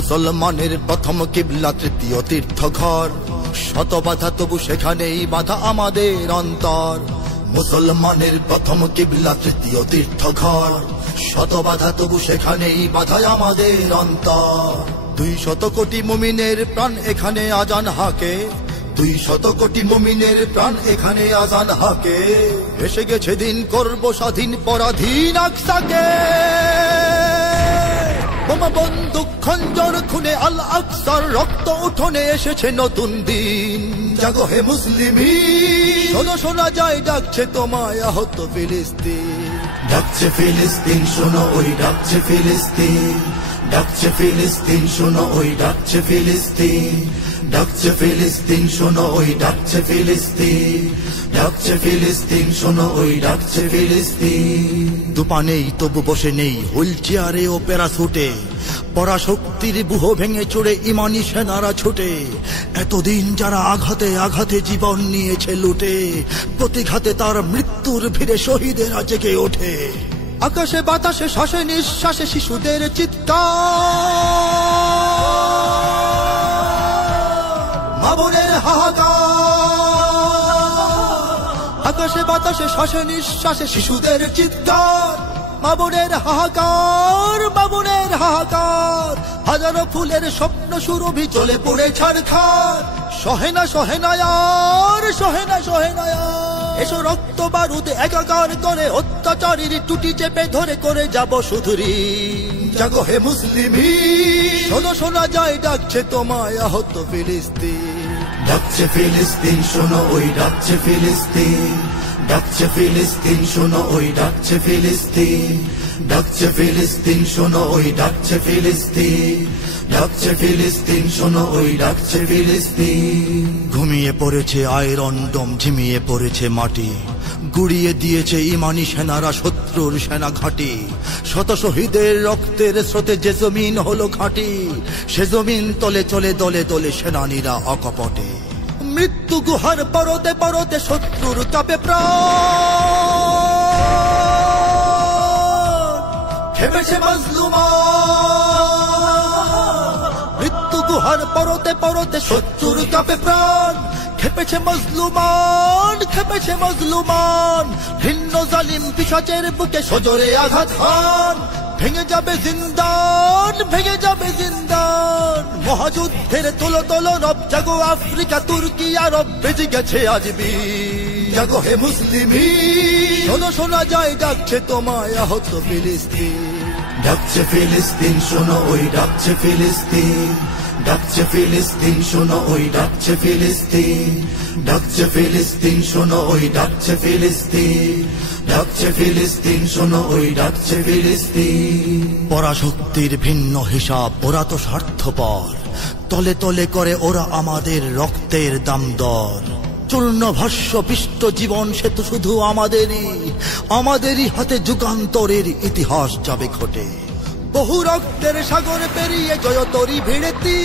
মুসলমানের প্রথম কিবলা তৃতীয় তীর্থ ঘর, শত বাধা তবু সেখানেই বাধা আমাদের অন্তর। মুসলমানের প্রথম কিবলা তৃতীয় তীর্থ ঘর, শত বাধা তবু সেখানেই বাধা আমাদের অন্তর। 200 কোটি মুমিনের প্রাণ এখানে আজান হাকে, 200 কোটি মুমিনের প্রাণ এখানে আজান হাকে। এসে গেছে দিন করব স্বাধীন পরাধীন আকসাকে। বোমা বন্দুক খঞ্জর খুনে আল আকসার রক্ত উঠোনে এসেছে নতুন দিন। জাগো হে মুসলিমিন, শোনো শোনা যায় ডাকছে তোমায় আহত ফিলিস্তিন। ডাকছে ফিলিস্তিন শোনো ওই ডাকছে ফিলিস্তিন, ডাকছে ফিলিস্তিন শোনো ওই ডাকছে ফিলিস্তিন, ডাকছে ফিলিস্তিন শোনো ওই ডাকছে ফিলিস্তিন, ডাকছে ফিলিস্তিন শোনো ওই ডাকছে ফিলিস্তিন। দুপানেই তবু বসে নেই হুইল চেয়ারে ও প্যারাসুটে, পরাশক্তির বুহ ভেঙে চড়ে ইমানি সেনারা ছুটে। এতদিন যারা আঘাতে আঘাতে জীবন নিয়েছে লুটে, প্রতিঘাতে তার মৃত্যুর ভিড়ে শহীদেরা জেগে ওঠে। আকাশে বাতাসে শ্বাসে নিঃশ্বাসে শিশুদের চিৎকার, মা বোনের হাহাকার। আকাশে বাতাসে শ্বাসে নিঃশ্বাসে শিশুদের চিৎকার, মা বোনের হাহাকার, মা বোনের হাহাকার। হাজারো ফুলের স্বপ্ন সুরভি চলে পড়ে ছারখার। সহেনা সহেনায়ার, সহেনা সহেনায়ার। এসো রক্ত বারুদ একাকার করে অত্যাচারীর টুটি চেপে ধরে করে যাব শুধুরি। জাগো হে মুসলিমিন, শোনো শোনা যায় ডাকছে তোমায় আহত ফিলিস্তিন। ডাকছে ফিলিস্তিন শোনো ওই ডাকছে ফিলিস্তিন, ডাকছে ফিলিস্তিন শোনো ওই ডাকছে ফিলিস্তিন, ডাকছে ফিলিস্তিন শোনো ওই ডাকছে ফিলিস্তিন, ডাকছে ফিলিস্তিন শোনো ওই ডাকছে ফিলিস্তিন। ঘুমিয়ে পড়েছে আয়রন ডোম, ঝিমিয়ে পড়েছে মাটি, গুড়িয়ে দিয়েছে ইমানি সেনারা শত্রুর সেনা ঘাঁটি। শত শহীদের রক্তের স্রোতে যে জমিন হলো ঘাঁটি, সে জমিন তলে চলে দলে দলে সেনানীরা অকপটে। মৃত্যু গুহার পরতে পরতে শত্রুর চাপে প্রাণ, খেপেছে মাজলুমান। মৃত্যু গুহার পরতে পরতে শত্রুর চাপে প্রাণ, খেপেছে মজলুমান, খেপেছে মজলুমান। ভিন্ন জালিম পিশাচের বুকে সজোরে আঘাত হান, ভেঙে যাবে জিন্দান, ভেঙে যাবে জিন্দান। মহাযুদ্ধের তোলো তোলো রব, জাগো আফ্রিকা তুর্কি আরব, বেজে গেছে আজ বীর। জাগো হে মুসলিমিন, শোনো শোনা যায় ডাকছে তোমায় আহত ফিলিস্তিন। ডাকছে ফিলিস্তিন শোনো ওই ডাকছে ফিলিস্তিন, ডাকছে ফিলিস্তিন শোনো ওই ডাকছে ফিলিস্তিন, ডাকছে ফিলিস্তিন শোনো ওই ডাকছে ফিলিস্তিন, ডাকছে ফিলিস্তিন শোনো ওই ডাকছে ফিলিস্তিন। পরাশক্তির ভিন্ন হিসাব, ওরা তো স্বার্থপর, তলে তলে করে ওরা আমাদের রক্তের দাম দর। চূর্ণ ভস্য পিষ্ট জীবন সে তো শুধু আমাদেরই হাতে যুগান্তরের ইতিহাস যাবে ঘটে। বহু রক্তের সাগর পেরিয়ে জয়তরী ভিড়েতি